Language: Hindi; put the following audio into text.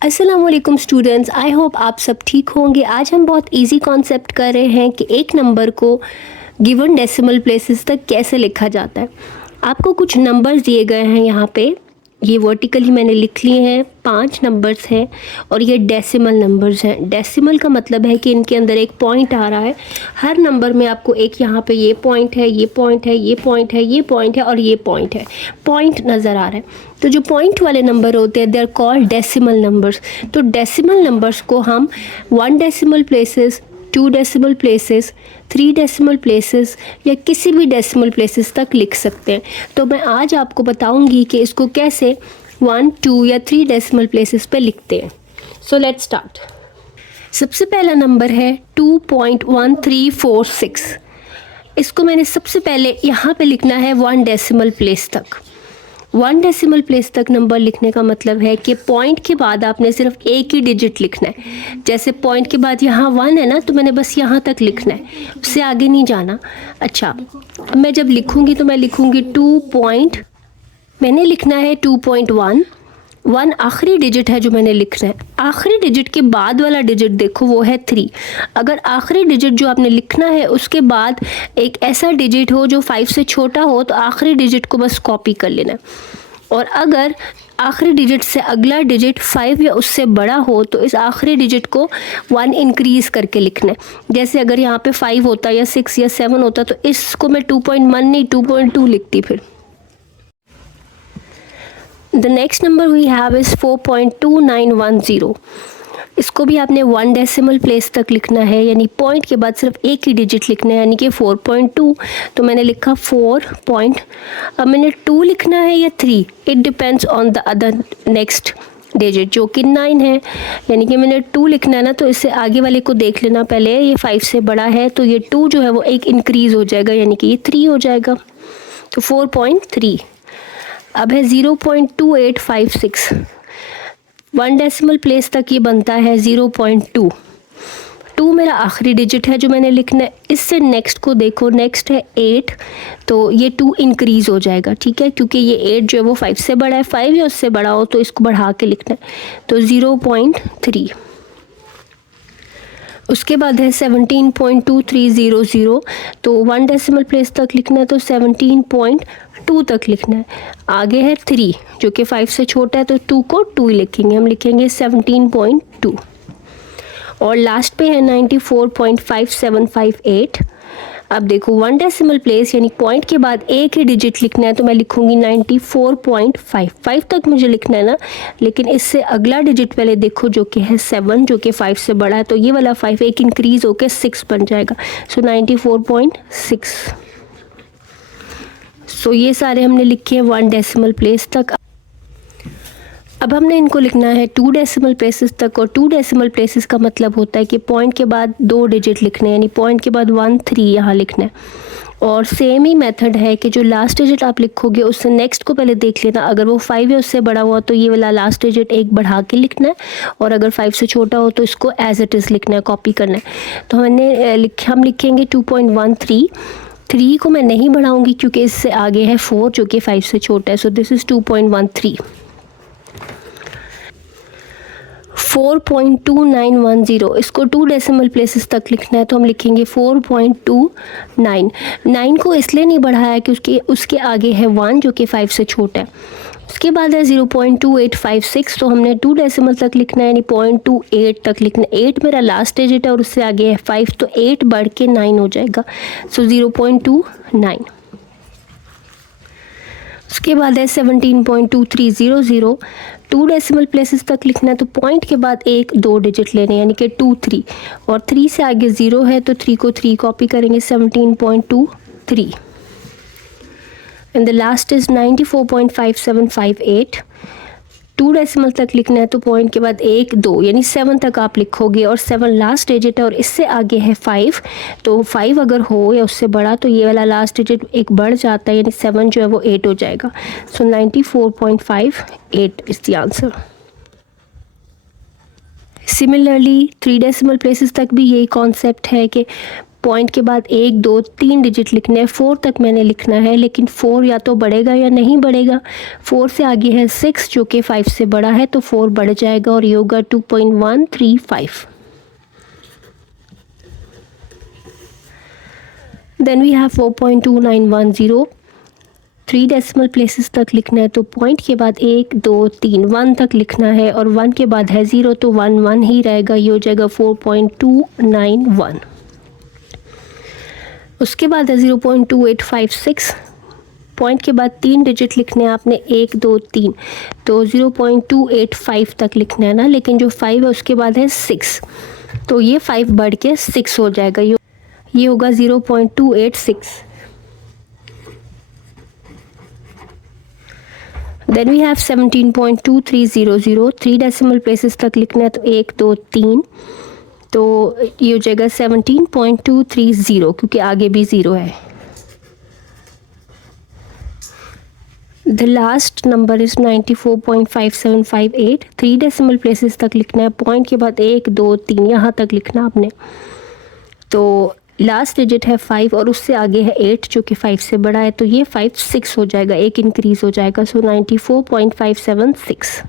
अस्सलाम वालेकुम स्टूडेंट्स, आई होप आप सब ठीक होंगे। आज हम बहुत इजी कॉन्सेप्ट कर रहे हैं कि एक नंबर को गिवन डेसिमल प्लेसेस तक कैसे लिखा जाता है। आपको कुछ नंबर्स दिए गए हैं यहाँ पे, ये वर्टिकली मैंने लिख लिए हैं। 5 नंबर्स हैं और ये डेसिमल नंबर्स हैं। डेसिमल का मतलब है कि इनके अंदर एक पॉइंट आ रहा है। हर नंबर में आपको एक यहाँ पे ये पॉइंट है, ये पॉइंट है, ये पॉइंट है, ये पॉइंट है और ये पॉइंट है, पॉइंट नज़र आ रहा है। तो जो पॉइंट वाले नंबर होते हैं they are called decimal numbers. तो डेसिमल नंबर्स को हम 1 decimal places, 2 decimal places, 3 decimal places या किसी भी डेसिमल प्लेसेस तक लिख सकते हैं। तो मैं आज आपको बताऊंगी कि इसको कैसे 1, 2 या 3 डेसिमल प्लेसेस पे लिखते हैं। So let's start. सबसे पहला नंबर है 2.1346। इसको मैंने सबसे पहले यहाँ पे लिखना है 1 डेसिमल प्लेस तक। 1 डेसिमल प्लेस तक नंबर लिखने का मतलब है कि पॉइंट के बाद आपने सिर्फ एक ही डिजिट लिखना है। जैसे पॉइंट के बाद यहाँ 1 है ना, तो मैंने बस यहाँ तक लिखना है, उससे आगे नहीं जाना। अच्छा, अब मैं जब लिखूँगी तो मैं लिखूँगी 2. मैंने लिखना है 2.1। 1 आखिरी डिजिट है जो मैंने लिखना है। आखिरी डिजिट के बाद वाला डिजिट देखो वो है 3। अगर आखिरी डिजिट जो आपने लिखना है उसके बाद एक ऐसा डिजिट हो जो 5 से छोटा हो तो आखिरी डिजिट को बस कॉपी कर लेना है। और अगर आखिरी डिजिट से अगला डिजिट 5 या उससे बड़ा हो तो इस आखिरी डिजिट को 1 इंक्रीज करके लिखना है। जैसे अगर यहाँ पे 5 होता या 6 या 7 होता तो इसको मैं 2.1 नहीं 2.2 लिखती। फिर the next number we have is 4.2910। इसको भी आपने 1 डेसिमल प्लेस तक लिखना है, यानी पॉइंट के बाद सिर्फ एक ही डिजिट लिखना है, यानी कि 4.2। तो मैंने लिखा 4 पॉइंट। अब मैंने 2 लिखना है या 3, it depends on the other next digit जो कि 9 है। यानी कि मैंने 2 लिखना है ना, तो इससे आगे वाले को देख लेना पहले, ये 5 से बड़ा है तो ये 2 जो है वो एक इंक्रीज़ हो जाएगा, यानी कि ये 3 हो जाएगा। तो 4.3। अब है 0.2856। 1 डेसिमल प्लेस तक ये बनता है 0.2। 2 मेरा आखिरी डिजिट है जो मैंने लिखना है। इससे नेक्स्ट को देखो, नेक्स्ट है 8, तो ये 2 इंक्रीज़ हो जाएगा, ठीक है, क्योंकि ये 8 जो है वो 5 से बड़ा है। 5 या उससे बड़ा हो तो इसको बढ़ा के लिखना है, तो 0.3। उसके बाद है 17.2300। तो 1 डेसिमल प्लेस तक लिखना है तो 17.2 तक लिखना है। आगे है 3 जो कि 5 से छोटा है, तो 2 को 2 लिखेंगे, हम लिखेंगे 17.2। और लास्ट पे है 94.5758। अब देखो 1 डेसिमल प्लेस यानी पॉइंट के बाद एक ही डिजिट लिखना है, तो मैं लिखूंगी 94.5 तक मुझे लिखना है ना, लेकिन इससे अगला डिजिट पहले देखो जो कि है 7, जो कि 5 से बड़ा है, तो ये वाला 5 एक इंक्रीज होकर 6 बन जाएगा। सो 94.6। सो ये सारे हमने लिखे हैं 1 डेसिमल प्लेस तक। अब हमने इनको लिखना है 2 डेसिमल प्लेसेस तक, और 2 डेसिमल प्लेसेस का मतलब होता है कि पॉइंट के बाद 2 डिजिट लिखने हैं, यानी पॉइंट के बाद 1, 3 यहाँ लिखना है। और सेम ही मेथड है कि जो लास्ट डिजिट आप लिखोगे उससे नेक्स्ट को पहले देख लेना, अगर वो 5 या उससे बड़ा हुआ तो ये वाला लास्ट डिजिट एक बढ़ा के लिखना है, और अगर 5 से छोटा हो तो इसको एज इट इज़ लिखना है, कॉपी करना है। तो हम लिखेंगे 2.13। 3 को मैं नहीं बढ़ाऊँगी क्योंकि इससे आगे है 4 जो कि 5 से छोटा है, सो दिस इज़ 2.13। 4.2910 इसको 2 डेसिमल प्लेसेस तक लिखना है, तो हम लिखेंगे 4.29। 9 को इसलिए नहीं बढ़ाया कि उसके आगे है 1 जो कि 5 से छोटा है। उसके बाद है 0.2856, तो हमने 2 डेसिमल तक लिखना है, यानी 0.28 तक लिखना है। 8 मेरा लास्ट डिजिट है और उससे आगे है 5, तो 8 बढ़ के 9 हो जाएगा, सो 0.29। उसके बाद है 17.2300। 2 डेसिमल प्लेसेस तक लिखना है, तो पॉइंट के बाद 1-2 डिजिट लेने, यानी कि 2, 3, और 3 से आगे 0 है तो 3 को 3 कॉपी करेंगे, 17.23। And the last is 94.5758। 2 decimal तक लिखना है, तो पॉइंट के बाद 1-2 यानी 7 तक आप लिखोगे, और 7 लास्ट डिजिट है और इससे आगे है 5, तो 5 अगर हो या उससे बड़ा तो ये वाला लास्ट डिजिट एक बढ़ जाता है, यानी 7 जो है वो 8 हो जाएगा। सो 94.58 is the answer. Similarly 3 decimal places तक भी यही कॉन्सेप्ट है कि पॉइंट के बाद 1 2 3 डिजिट लिखने हैं, 4 तक मैंने लिखना है, लेकिन 4 या तो बढ़ेगा या नहीं बढ़ेगा। 4 से आगे है 6 जो कि 5 से बड़ा है, तो 4 बढ़ जाएगा और ये होगा 2.135। Then we have 4.2910, 3 decimal places तक लिखना है, तो पॉइंट के बाद 1 2 3 1 तक लिखना है और 1 के बाद है 0, तो 1 1 ही रहेगा, ये हो जाएगा 4.291। उसके बाद है 0.2856, पॉइंट के बाद 3 डिजिट लिखने हैं आपने, 1 2 3, तो 0.285 तक लिखना है ना, लेकिन जो 5 है उसके बाद है 6, तो ये 5 बढ़ के 6 हो जाएगा, ये होगा 0.286। Then we have 17.2300, 3 decimal places तक लिखना है, तो 1 2 3, तो ये हो जाएगा 17.230 क्योंकि आगे भी 0 है। The last number is 94.5758, 3 decimal places तक लिखना है, पॉइंट के बाद 1 2 3 यहाँ तक लिखना आपने, तो लास्ट डिजिट है 5 और उससे आगे है 8 जो कि 5 से बड़ा है, तो ये 5 6 हो जाएगा, एक इंक्रीज़ हो जाएगा, सो 94.576।